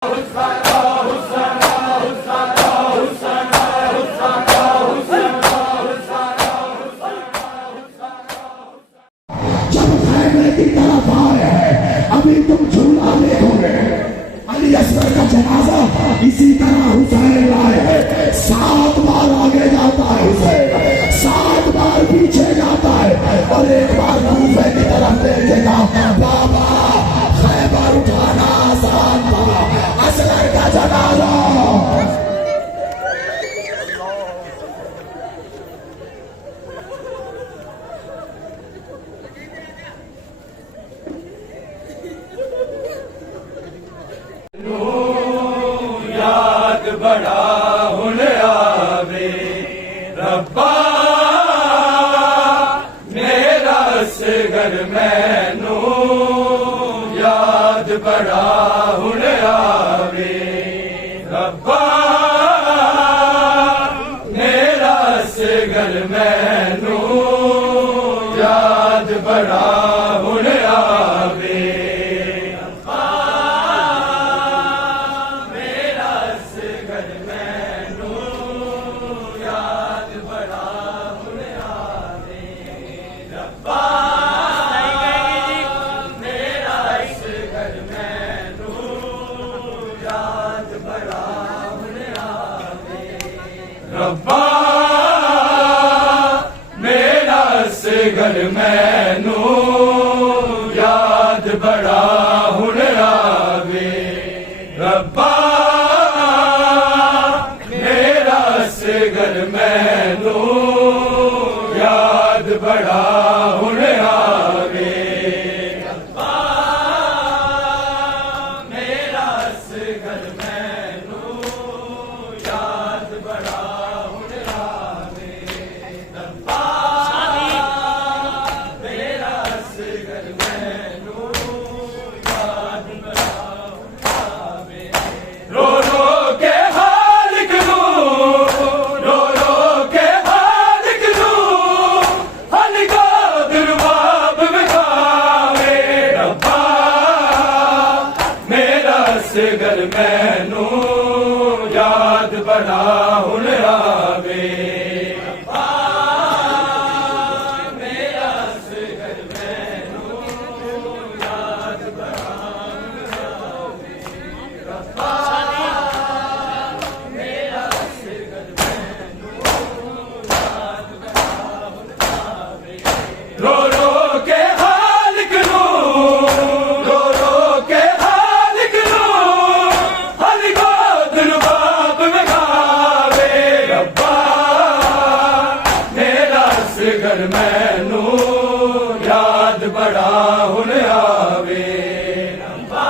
की तरफ आ रहे हैं, अभी तुम झूला देखोगे। अली असगर का जनाजा इसी तरह हुसैन लाए है। 7 बार आगे जाता है हुसैन, 7 बार पीछे जाता है और एक बार कूफे की तरफ देखेगा। बाबा खैबर उठाना आसान था, असगर का जनाजा बड़ा हुन आवे रब्बा मेरा असगर मैनू याद बड़ा हुन आवे रब्बा मेरा असगर मैनू याद बड़ा हुन आवे रब्बा मेरा असगर मैनू याद बड़ा हुन आवे रब्बा मेरा असगर मैनू याद बड़ा हुन आवे रब्बा मेरा असगर मैनू याद बड़ा असगर मैनू याद बड़ा हुन आवे रब्बा मेरा असगर मैनू याद बड़ा हुन आवे रब्बा मेरा असगर मैनू याद बड़ा हुन आवे रो रो के हालिक नू असगर मैनू याद बड़ा हुन आवे रब्बा मेरा असगर मैनू याद बड़ा हुन आवे रब्बा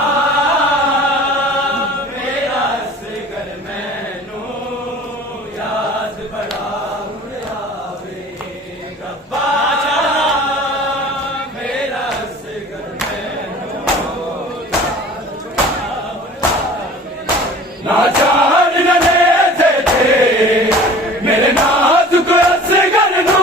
मेरा असगर मैनू याद बड़ा हुन आवे ना जान न ले थे मेरे नाजुक असगर नू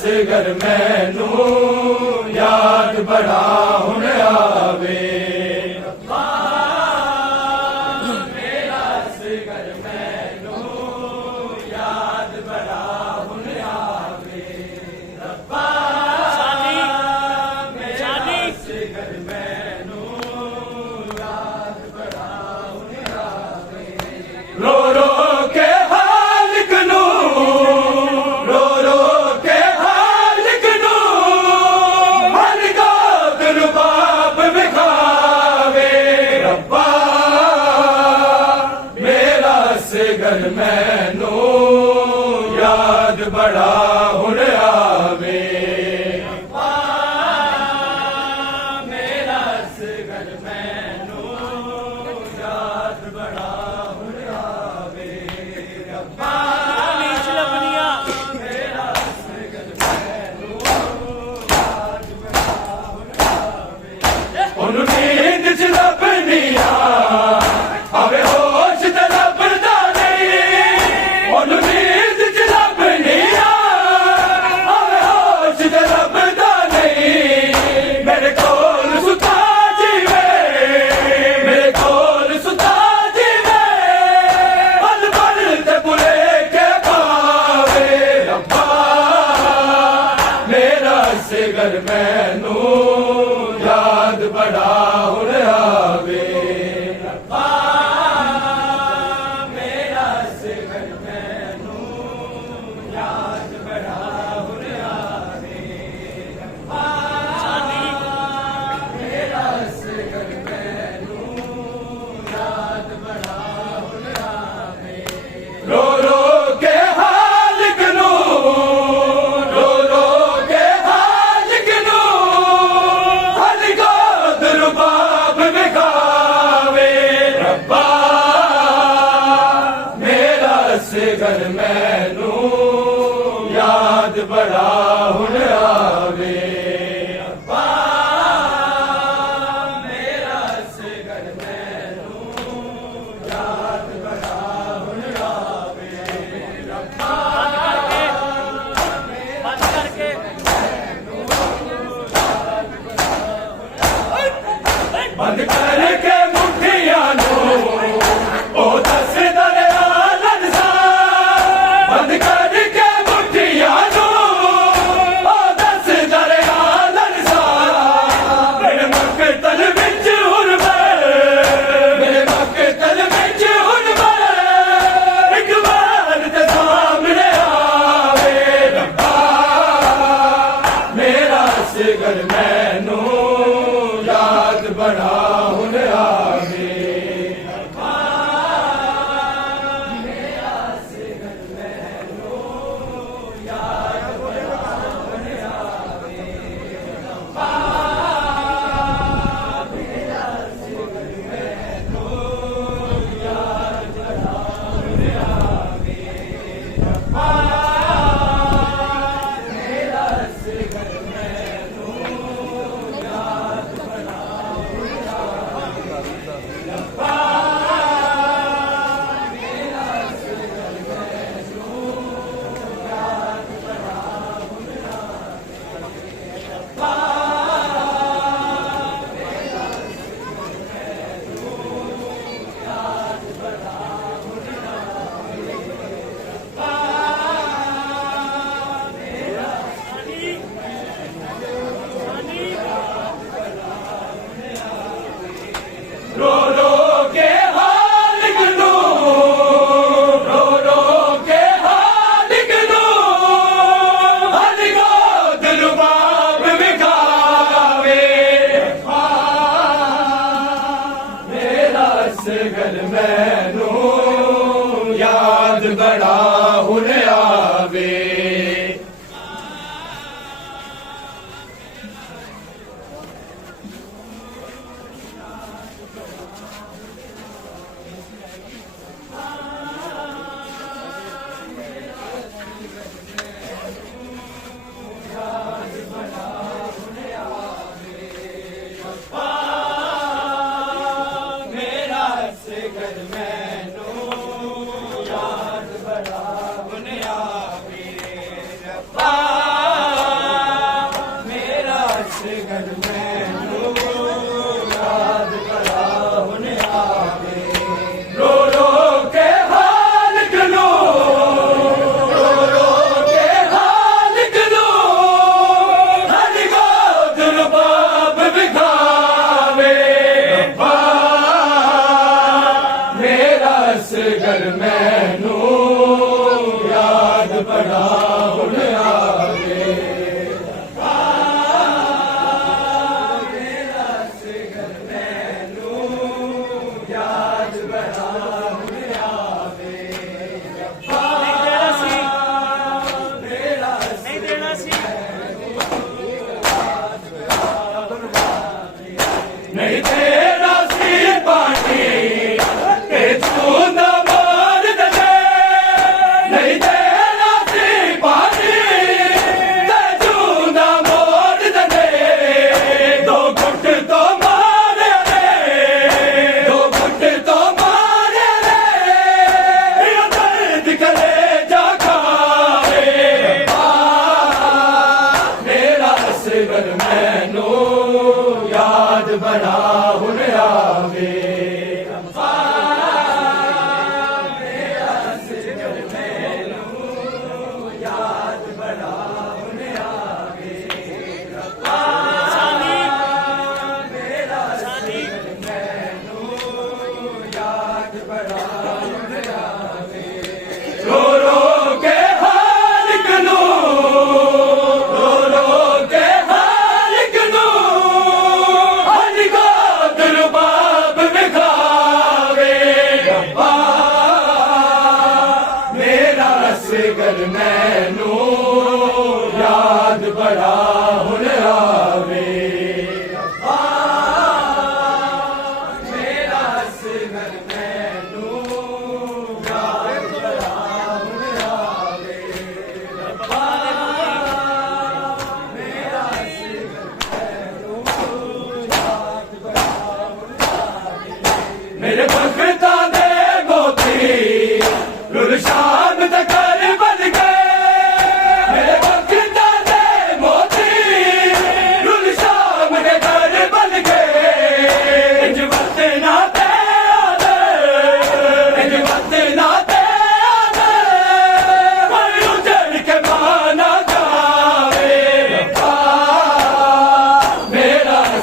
असगर मैनू याद बड़ा हुन आवे रब्बा मेरा असगर मैनू याद बड़ा हुन आवे रब्बा मेरा असगर मैनू याद बड़ा हुन आवे रो रो के हालिक नू रो रो मैनू याद बड़ा हुण आवे रब्बा मेरा असगर मैनू याद बड़ा हुण आवे रब्बा मेरा असगर मैनू याद बड़ा हुण आवे रो रो के हाल कनू रो रो के हाल कनू हल गोद रुबाब विखावे रब्बा मेरा असगर मैनू याद बड़ा हुण आवे रब्बा मेरा असगर मैनू याद बड़ा हुण आवे रब्बा बंद करके बंद करके मुठियां नू ओ दस दरयालन सा बंद करके मुठियां नू ओ दस दरयालन सा मेरे मकतल विच हुण मेरे मकतल विच हुण एक बार ते सामने आवे रब्बा मेरा असगर मैनू याद बड़ा हुण आवे रब्बा मेरा असगर मैनू याद बड़ा हुण आवे रब्बा मेरा असगर मैनू याद बड़ा हुण आवे रब्बा मेरा असगर मैनू याद बड़ा हुण आवे रब्बा मेरा असगर मैनू याद बड़ा हुण आवे रब्बा मेरा असगर मैनू याद बड़ा हुण आवे रब्बा मेरा रो रो के हाल कनू रो रो के हाल कनू हल गोद रुबाब विखावे रब्बा मेरा असगर मैनू याद बड़ा हुण आवे मेरा असगर मैनू याद बड़ा हुण आवे रब्बा मेरा असगर मैनू याद बड़ा हुण आवे रो रो के हाल कनू रो रो के हाल कनू हल गोद रुबाब विखावे रब्बा मेरा असगर मैनू याद बड़ा हुण आवे रब्बा मेरा असगर मैनू याद बड़ा हुण आवे रब्बा मेरा नहीं देना सी नहीं तेरा सी पानी ते छूंदा मार दे नहीं तेरा सी पानी ते छूंदा मार दे दो घुट तो मारे रे दो घुट तो मारे रे ये दर्द करे जा खावे रब्बा मेरा असगर मैनू याद बड़ा हुण आवे रब्बा मेरा असगर मैनू याद बड़ा हुण आवे रब्बा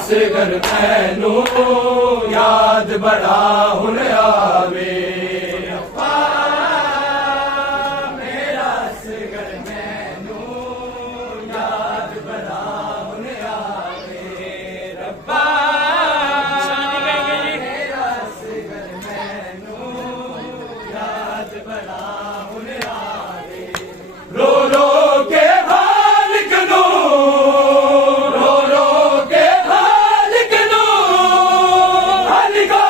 असगर मैनू याद बड़ा हुन आवे रब्बा मेरा असगर मैनू याद बड़ा हुन आवे रब्बा मेरा असगर मैनू याद बड़ा हुन आवे रो रो के हालिक नू रो रो के हालिक नू हालिका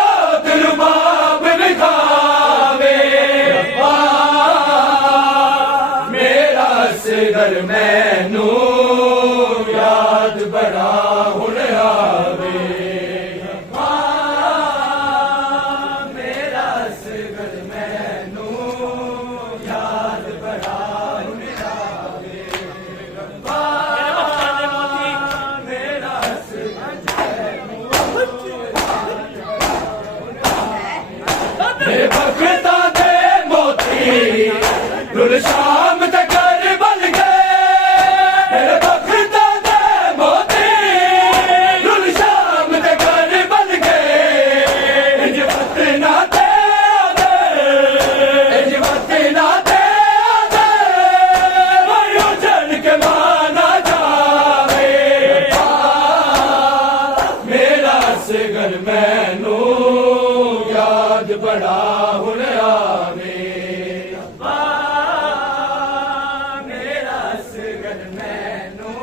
दिल बाप लिखावे रब्बा मेरा असगर मैनू याद बड़ा हुन आवे रब्बा मेरा असगर मैनू याद बड़ा हुन आवे रब्बा मेरा बखता दे मोती रुल शाम तक बल गए बखता दे मोती रुल शाम तक बल गए इंज वतना दे इंज वतना दे वायु जन के माना जावे मेरा असगर मैनू याद बड़ा हुन आवे रब्बा मेरा असगर मैनू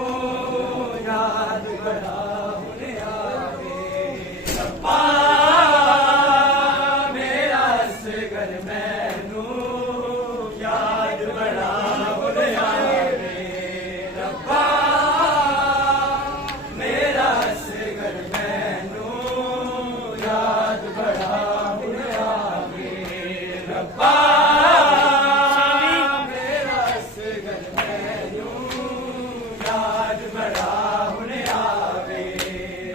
याद बड़ा हुन आवे रब्बा मेरा असगर मैनू याद बड़ा हुन आवे रब्बा मेरा असगर मैनू याद बड़ा हुन आवे रब्बा मेरा असगर मैनू याद बड़ा हुन आवे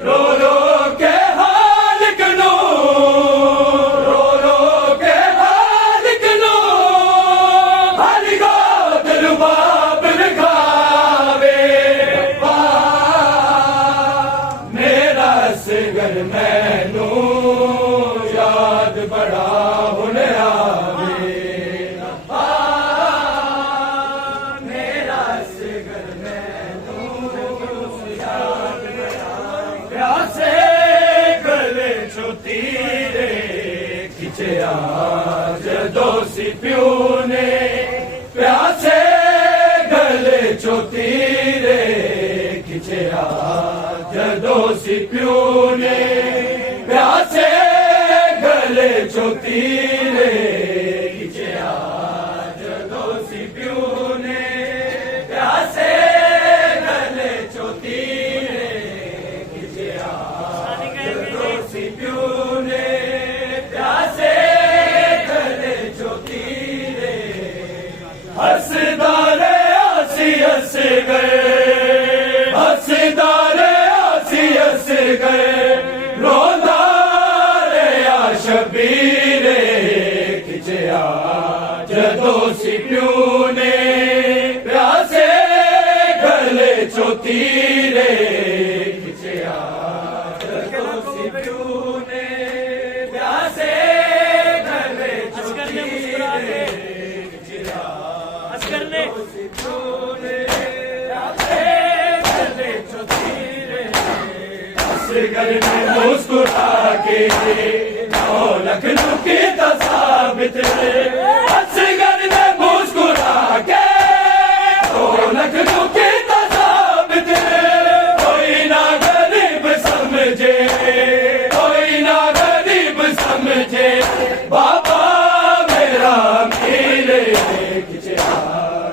रो रो के हालिक नू रो रो के हालिक नू हालिका दिल बाप लिखावे रब्बा मेरा असगर मैनू याद बड़ा हुन आवे रब्बा मेरा असगर मैनू याद बड़ा प्यासे गले चो तीरे खिचया जदों सी प्यू ने प्यासे गले चो तीरे खिचया जदों सी प्यू ने प्यासे गले चो तीरे खिचया जदों सी प्यू ने प्यासे गले चो तीरे खिचया जदों सी प्यू ने प्यासे गले चो तीरे हसदारे आसी हस गए हसदारे आसी हस गए रोंदा रे आ शबीरे खिचया जदों सी प्यू ने प्यासे गले चो तीरे खिचया जदों सी प्यू ने प्यासे गले चो तीरे खिचया जदों सी प्यू ने प्यासे गले चो तीरे असगर में मुस्कुरा के 9 लाख की साबित असगर में मुस्कुरा के 2 लाख की साबित कोई ना गरीब समझे कोई ना गरीब समझे बाबा मेरा मेरे खिचया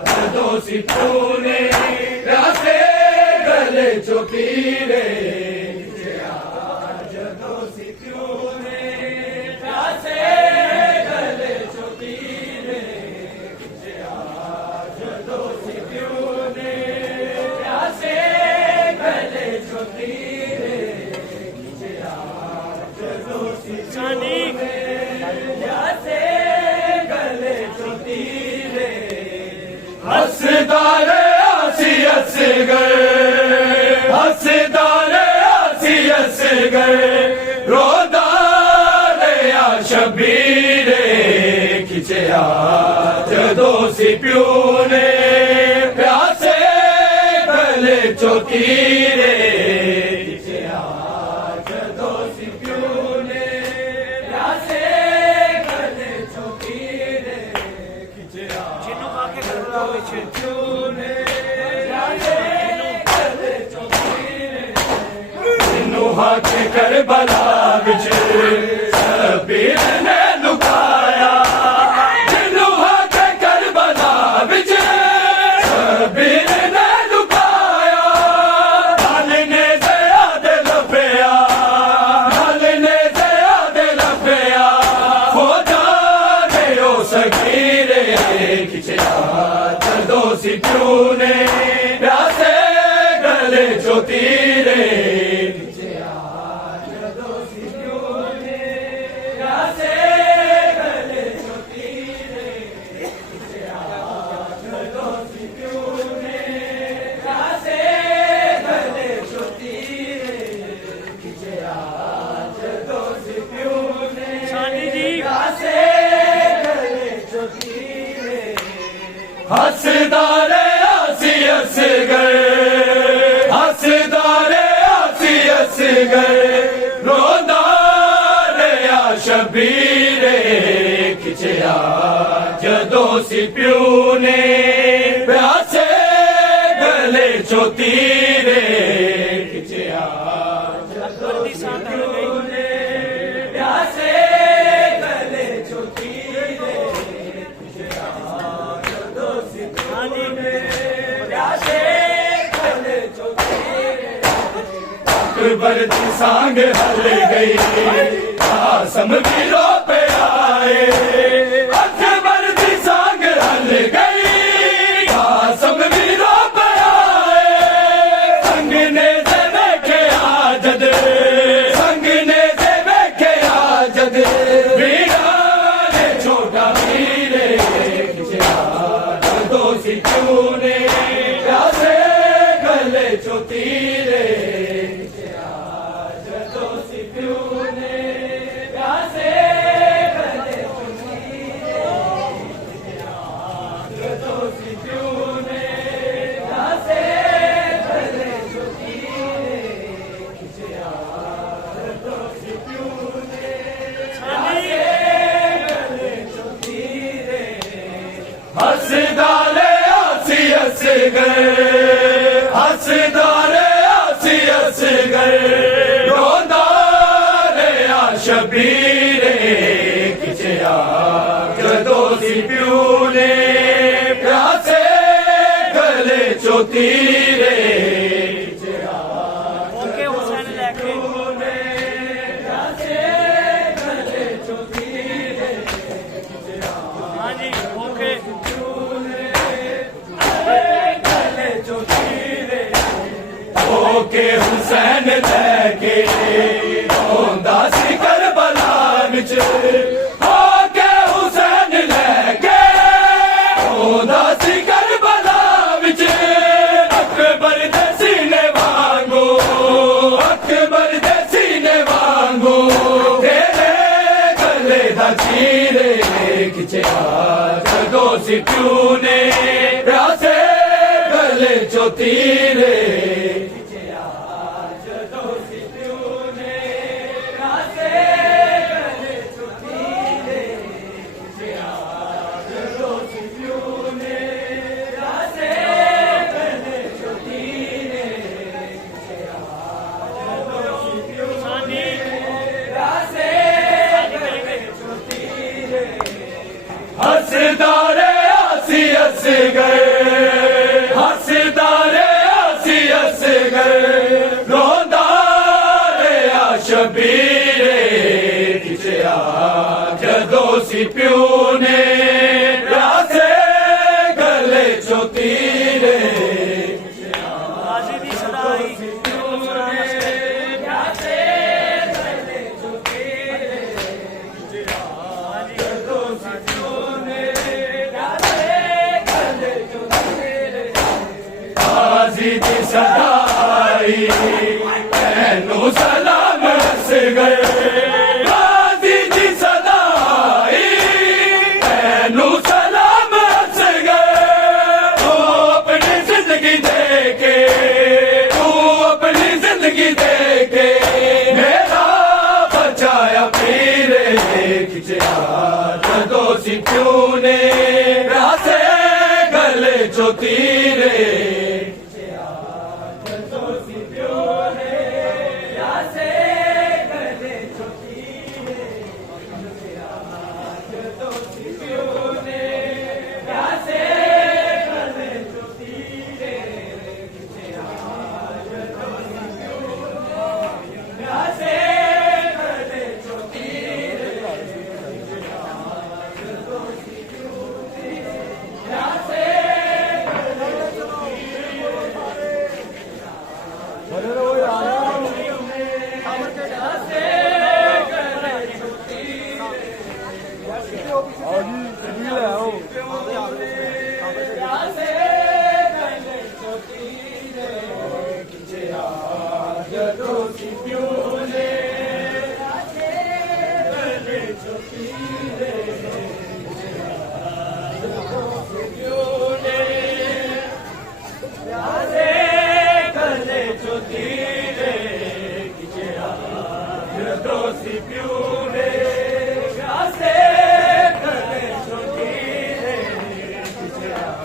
जदों सी प्यू ने प्यासे गले चो तीरे खिचया जदों सी प्यू ने प्यासे गले चो तीरे खिचया जदों सी प्यू ने प्यासे गले चो तीरे खिचया जदों सी प्यू ने प्यासे गले चो तीरे हसदारे आसी हस गए हसदारे आसी हस असगर रोंदा लिया शबीरे खिचया जदों सी प्यू ने प्यासे गले चो तीरे खिचया जदों सी प्यू ने प्यासे गले चो तीरे खिचया ਜਿਹਨੂੰ ਆ ਕੇ ਕਰਦਾ ਵਿੱਚ प्यू ने प्यासे गले चो तीरे जिन्नू हाथ करबला विच शबीर ने लुकाया जिन्नू हाथ करबला विच शबीर ने लुकाया लाल ने ज़याद लभया लाल ने ज़याद लभया खुदा ने ओ सगीरे खिचया जदों सी प्यू ने प्यासे गले चो तीरे ਸਾਨੀ ਜੀ हसदारे आसी असगर हसदारे आसी असगर रोंदा लिया शबीरे खिचया जदों सी प्यू ने प्यासे गले चो तीरे खिचया ਅਕਬਰ ਦੀ ਸਾਥ ਹੋ ਗਈ प्यासे गले चो तीरे ਹਾਂਜੀ प्यासे गले चो तीरे अकबर दी सांग हल गई आसम भी रो पे आए अकबर दी सांग हल गई आसम भी रो पे आए संग ने से बैठे आजद संग ने से बैठे आजद वीरा ने छोटा वीरे खिचया जदों सी प्यू ने प्यासे गले चो तीरे खिचया जदों सी प्यू ने प्यासे गले चो तीरे जदों सी प्यू ने प्यासे गले चो तीरे खिचया जदों सी प्यू ने प्यासे गले चो तीरे हसदारे आसी असगर हसदारे आसी असगर रोंदा लिया शबीरे खिचया जदों सी प्यू ने प्यासे गले चो तीरे खिचया ਓਕੇ ਹੁਸੈਨ ਲੈ ਕੇ प्यासे गले चो तीरे ਹਾਂਜੀ ਓਕੇ गले चो तीरे ओके हुसैन लैके रोंदा सी करबला विच ओके हुसैन लैके रोंदा सी करबला विच अकबर दे सीने वांगू अकबर दे सीने वांगू तेरे गले दा चीरे खिचया जदों सी प्यू ने प्यासे गले चो तीरे खिचया जदों सी प्यू ने प्यासे गले चो तीरे खिचया जदों सी प्यू ने प्यासे गले चो तीरे खिचया जदों सी प्यू ਸਾਨੀ प्यासे गले चो तीरे हसदारे आसी असगर हसदारे आसी असगर रोंदा लिया शबीरे खिचया जदों सी प्यू ने प्यासे गले चो तीरे ਬਾਜ਼ੀ ਦੀ ਸਦਾਈ प्यासे गले चो तीरे जदों सी प्यू ने प्यासे गले चो तीरे बाजी दी सदाई मैनू सलाम लेके मेरा बचाया पीरे खिंचया जदों सी प्यू ने प्यासे गले चो तीरे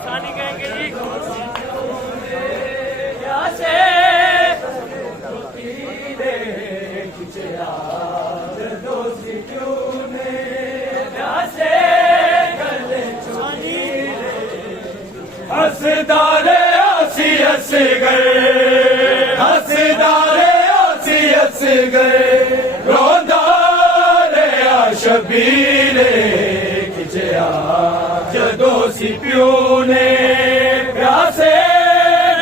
सानी कहेंगे जी हसदारे आसी हस गए हसदारे आसी हस गए रोंदारे आ शबीरे खिंचया जदों सी प्यू ने प्यासे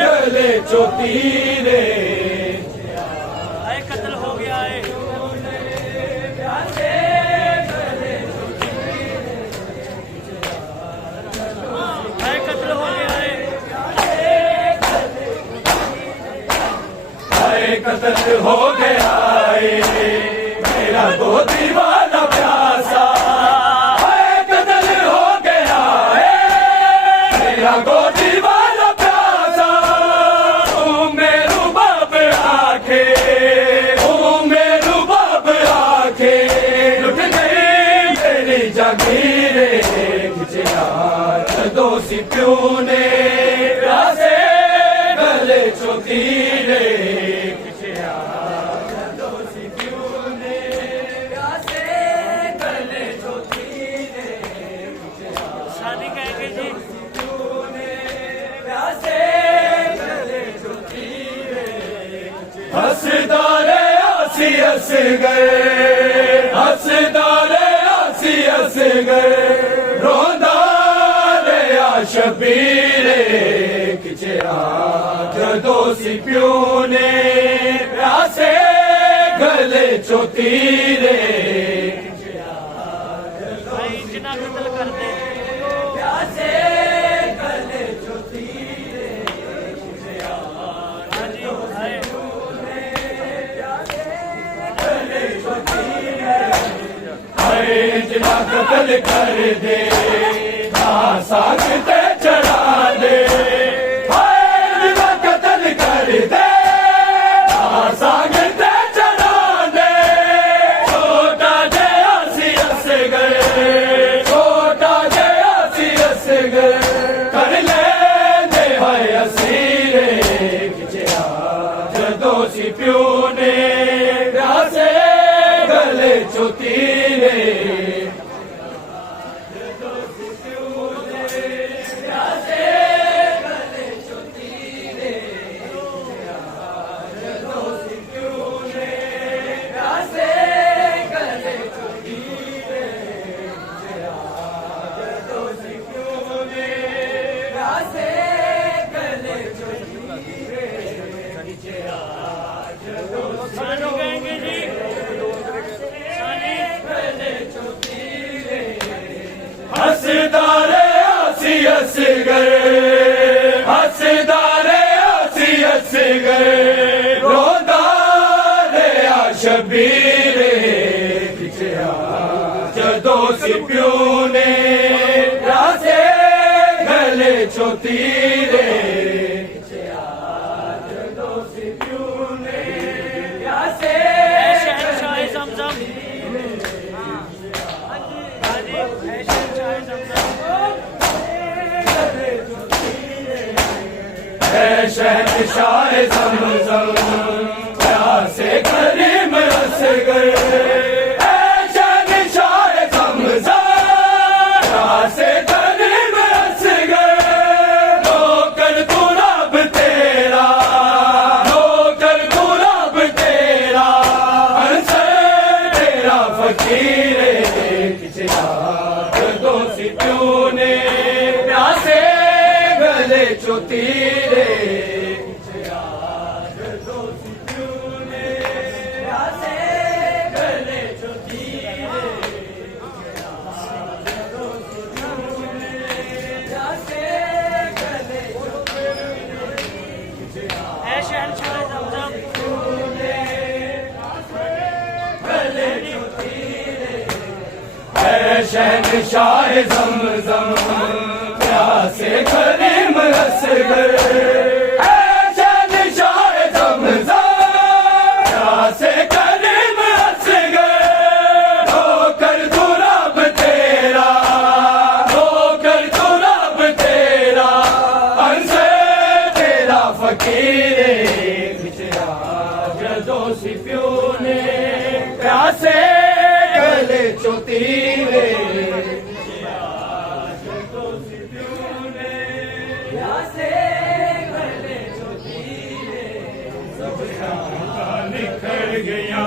गले चो तीरे आए कत्ल हो गया है आए कत्ल हो गया है आए कत्ल हो गया है मेरा दो दीवाना प्यासा आए कत्ल हो गया है मेरा दो दीवाना प्यासा मेरू बाप आखे मेरू बाप आखे लुट गई मेरी जागीरे खिंचया जदों सी प्यू ने प्यासे गले चो तीरे खिंचया जदों सी प्यू ने प्यासे गले चो तीरे सानी कहेंगे जी प्यासे गले चो तीरे हसदारे आसी हस गए हसदारे आसी हस गए रोंदारे आ शबीरे खिंचया जदों सी प्यू ने प्यासे गले चो तीरे भाई इतना कत्ल कर दे प्यासे गले चो तीरे हाँ जी आए हाय जिना कत्ल कर दे साग ते चढ़ा दे हाय जिना कत्ल कर दे साग ते चढ़ा दे छोटा जे आसी हस गए छोटा जे आसी हस गए कर ले दे हाय असीरे खिंचया जदों सी प्यू ने प्यासे गले चो तीरे सानी कहेंगे जी सानी हसदारे आसी हस गए हसदारे आसी हस गए रोंदारे आ शबीरे खिंचया जदों सी प्यू ने प्यासे गले चो तीरे खिंचया जदों सी प्यू ने शहनशाह ज़मज़म प्यासे करीम असगर शहनशाह ज़मज़म प्यासे करीम असगर नौकर गुलाब तेरा नौकर गुलाब तेरा अंसर तेरा फकीर दो सिपियों ने प्यासे गले चो तीरे दो सिपियों ने प्यासे गले चो तीरे दो सिपियों ने प्यासे गले चो है शहनशाह ज़मज़म गले चो तीरे शहनशाह ज़मज़म प्यासे करीम असगर शहनशाह ज़मज़म प्यासे करीम असगर नौकर गुलाब तेरा नौकर गुलाब तेरा अंसर तेरा फकीर जदों सिपियों ने प्यासे गले चो तीरे जदों सिपियों ने प्यासे गले चो तीरे सब संगता निखर गया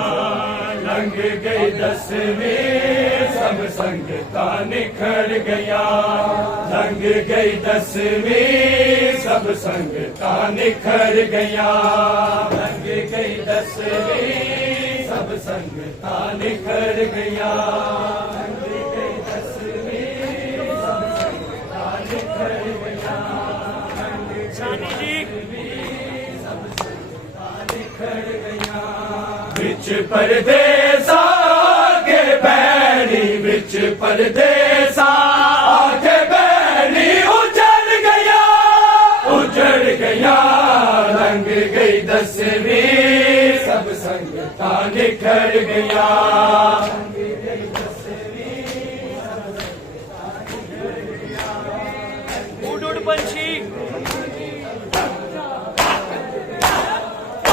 लंघ गई दसवीं सब संगता निखर गया लंघ गई दसवीं सब संगता निखर गया लंघ गई दसवीं सब संगता निखर गया लंघ गई दसवीं सब संगता निखर गया सानी जी निखर गया बिच परदेसा के बैरी बिच परदेसा के बैरी उजड़ गया लंघ गई दसवीं सब संगता निखर गया उड़ उड़ पंछी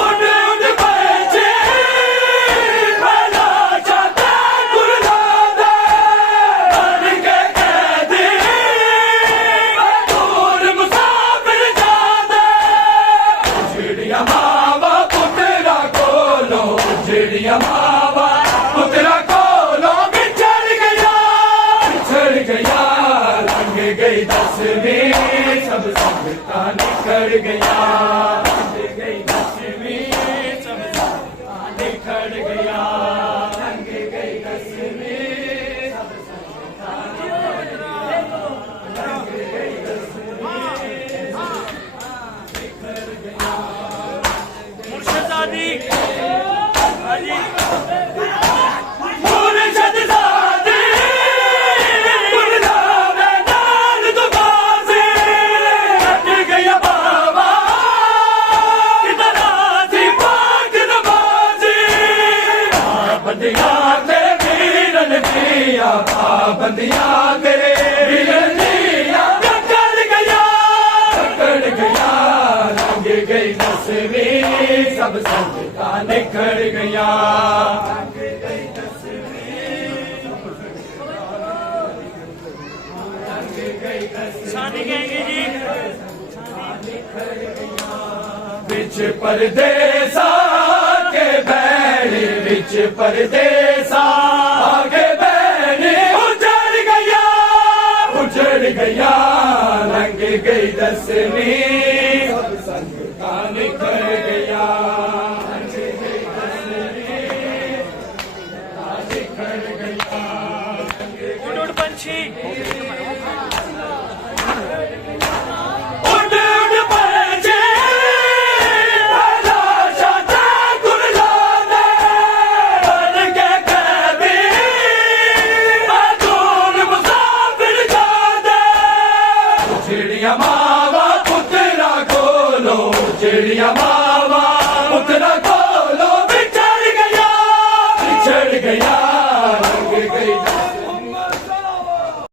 उड़ उड़ पंछी भला जाता गुरदादा बन के कैदी दूर मुसाफिर जादा चिड़िया मावा पुतरा कोलो चिड़िया मावा पुतरा कोलो बिछड़ गया लंघ गई दसवीं सब संगता निखर गया लंघ गई दसवीं सब संगता निखर गया लंघ गई दसवीं सब संगता निखर गया लंघ गई दसवीं निखर गया मुर्शदादी हाँ जी मुर्शदादी गुरदाम नाल तो बाज़ी हट गया बाबा कितना सी पाक नमाज़ी पाबंदियां तेरे वीरन दिया पाबंदियां तेरे वीरन दिया टकर गया लंघ गई दसवीं सब संगता निखर गया सानी कहेंगे जी बिच परदेसा के बैरी बिच परदेसा के बैरी उजड़ गया लंघ गई दसवीं सब संगता निखर गया लंघ गई दसवीं निखर गया उड़ उड़ पंछी